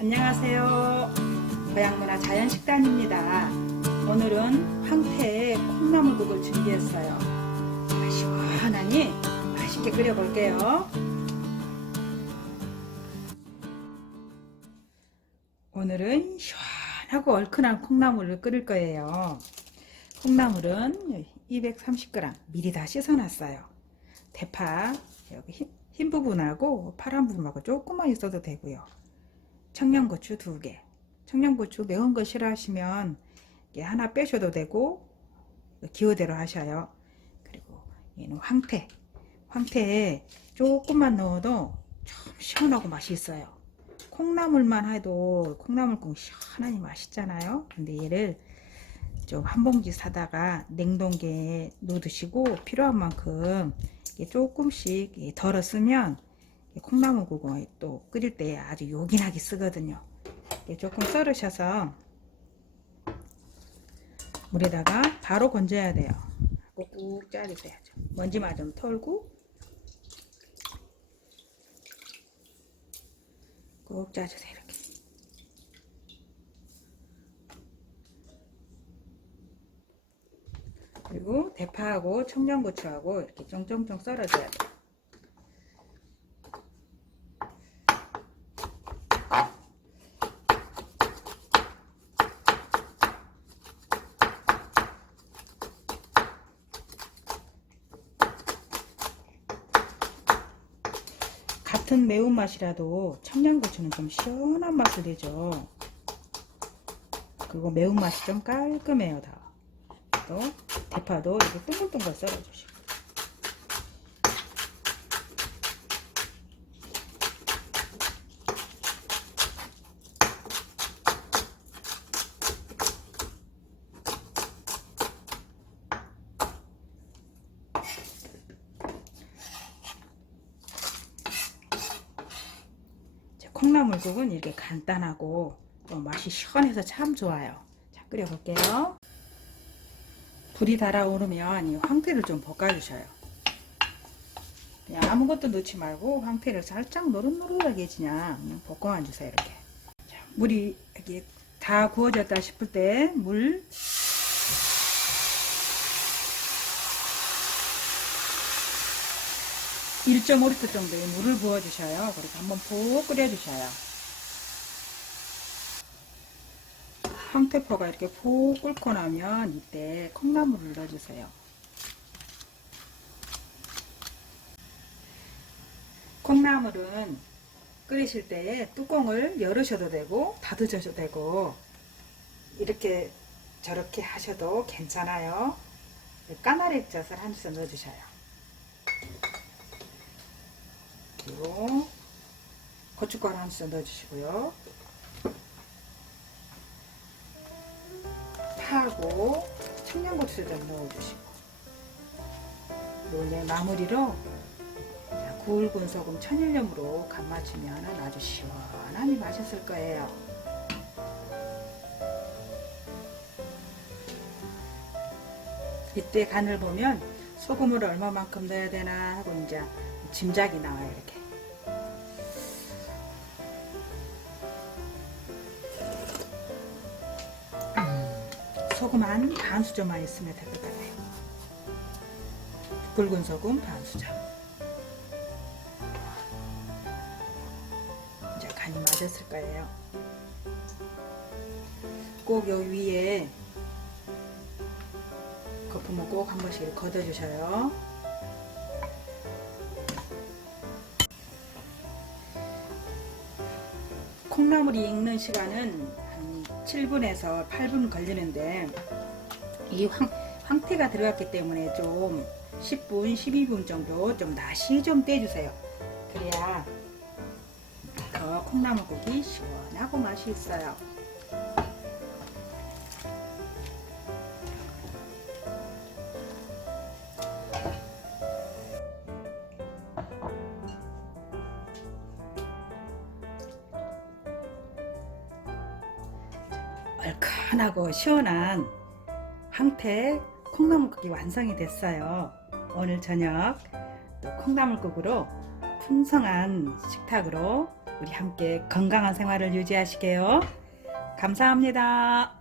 안녕하세요. 고향문화 자연식단입니다. 오늘은 황태에 콩나물국을 준비했어요. 시원하니 맛있게 끓여볼게요. 오늘은 시원하고 얼큰한 콩나물을 끓일 거예요. 콩나물은 230g 미리 다 씻어놨어요. 대파 여기 흰, 흰 부분하고 파란 부분하고 조금만 있어도 되고요. 청양고추 두 개. 청양고추 매운 거 싫어하시면 하나 빼셔도 되고 기호대로 하셔요. 그리고 얘는 황태. 황태에 조금만 넣어도 참 시원하고 맛이 있어요. 콩나물만 해도 콩나물국 시원하니 맛있잖아요. 근데 얘를 좀 한 봉지 사다가 냉동기에 넣어 두시고 필요한 만큼 조금씩 덜어 쓰면 콩나물국을 또 끓일 때 아주 요긴하게 쓰거든요. 조금 썰으셔서 물에다가 바로 건져야 돼요. 꾹꾹 짜주셔야죠. 먼지만 좀 털고 꾹 짜주세요. 이렇게. 그리고 대파하고 청양고추하고 이렇게 쫑쫑쫑 썰어줘야 돼요. 같은 매운맛이라도 청양고추는 좀 시원한 맛을 내죠. 그리고 매운맛이 좀 깔끔해요, 다. 또 대파도 이렇게 동글동글 썰어주시고. 자, 콩나물국은 이렇게 간단하고 또 맛이 시원해서 참 좋아요. 자, 끓여 볼게요. 불이 달아오르면 이 황태를 좀 볶아주셔요. 아무것도 넣지 말고 황태를 살짝 노릇노릇하게 그냥 볶아만 주세요. 이렇게. 자, 물이 이렇게 다 구워졌다 싶을 때 물. (1.5리터) 정도의 물을 부어주셔요. 그리고 한번 푹 끓여주셔요. 황태포가 이렇게 푹 끓고 나면 이때 콩나물을 넣어주세요. 콩나물은 끓이실 때 뚜껑을 열으셔도 되고 닫으셔도 되고 이렇게 저렇게 하셔도 괜찮아요. 까나리 젓을 한숟 넣어주셔요. 그리고 고춧가루 한숟 넣어주시고요. 파하고 청양고추 좀 넣어주시고 이제 마무리로 자, 굵은 소금 천일염으로 간 맞추면 아주 시원하니 맛있을 거예요. 이때 간을 보면 소금을 얼마만큼 넣어야 되나 하고 이제 짐작이 나와요 이렇게. 소금 한 반 수저만 있으면 될 것 같아요. 굵은 소금 반 수저. 이제 간이 맞았을 거예요. 꼭 여기 위에 거품을 꼭 한 번씩 걷어주셔요. 콩나물이 익는 시간은 한 7분에서 8분 걸리는데 이 황, 황태가 들어갔기 때문에 좀 10분, 12분 정도 좀 다시 좀 떼주세요. 그래야 더 콩나물국이 시원하고 맛이 있어요. 얼큰하고 시원한 황태 콩나물국이 완성이 됐어요. 오늘 저녁 또 콩나물국으로 풍성한 식탁으로 우리 함께 건강한 생활을 유지하시게요. 감사합니다.